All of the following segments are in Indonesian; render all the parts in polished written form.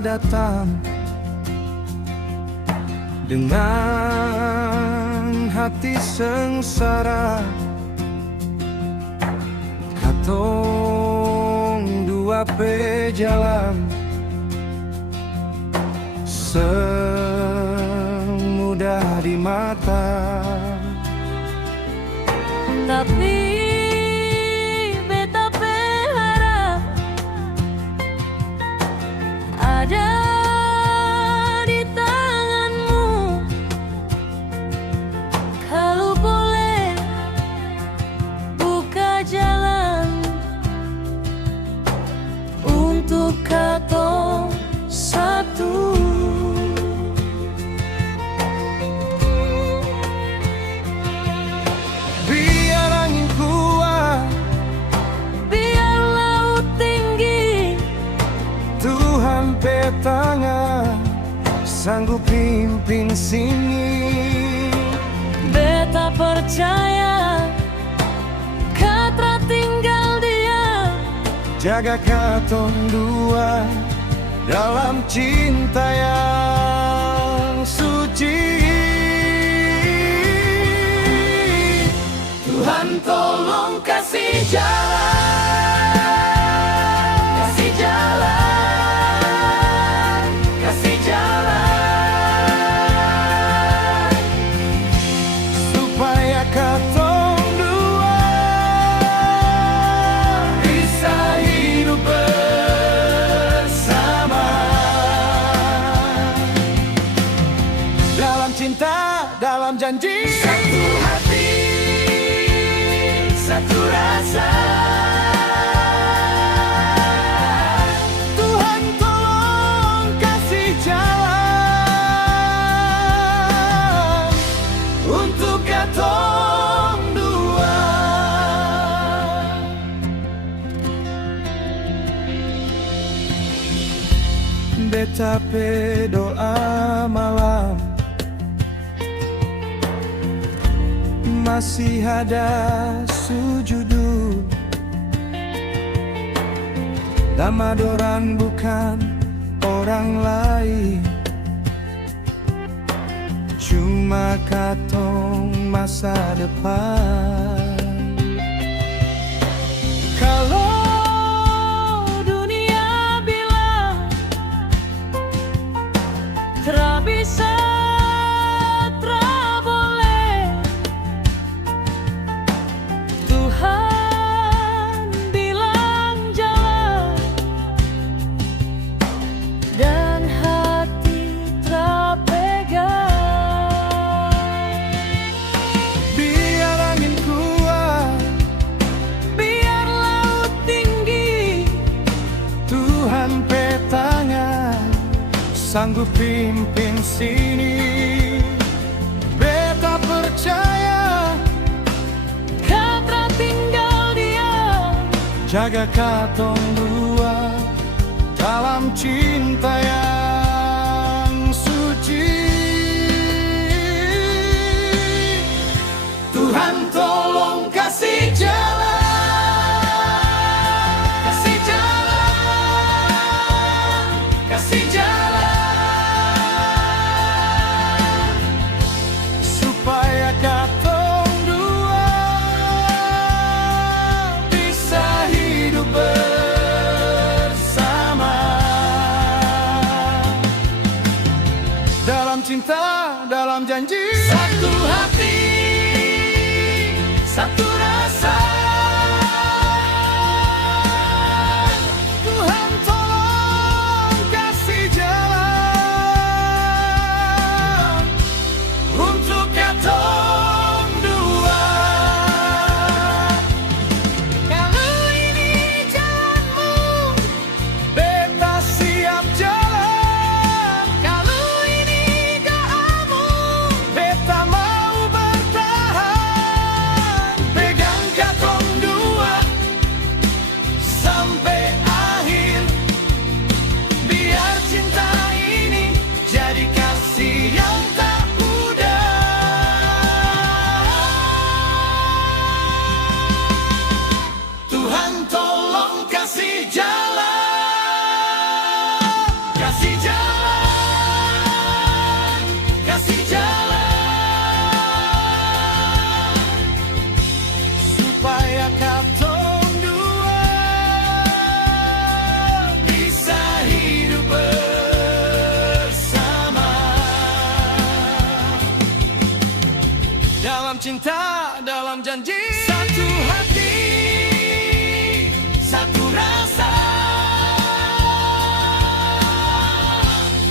datang dengan hati sengsara. Katong dua pe jalan semudah di mata, tapi beta berharap ada di tanganmu. Kalau boleh buka jalan untuk katong satu. Tangan sanggup pimpin sini. Beta percaya kata tinggal dia, jaga katong dua dalam cinta yang suci. Tuhan tolong kasih jalan, katong dua bisa hidup bersama dalam cinta, dalam janji. Satu hati, satu rasa. Tuhan tolong kasih jalan untuk katong. Beta pe doa malam masih ada sujudu. Nama dorang bukan orang lain, cuma katong masa depan. Kalau tra bisa, tra boleh, Tuhan bilang jalan dan hati tra pegang. Biar angin kuat, biar laut tinggi, Tuhan pe tangan sanggup pimpin sini. Beta percaya kata tinggal dia, jaga katong dua dalam cinta yang suci. Tuhan tolong kasih jalan, kasih jalan, kasih jalan. Cinta dalam janji, satu hati, satu rasa. Tuhan tolong kasih jalan untuk katong dua. kalau ini jalanmu, Beta siap jalan. Beta mau cinta, dalam janji. Satu hati, satu rasa.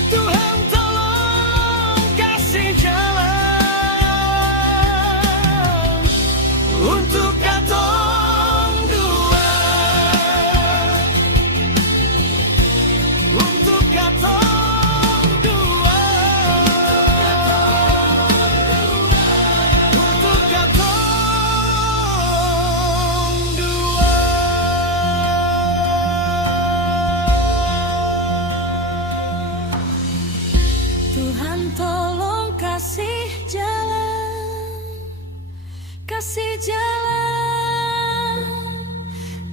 Tuhan tolong kasih jalan untuk katong dua, untuk katong dua, untuk katong dua. Tuhan tolong kasih jalan, kasih jalan,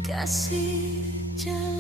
kasih jalan.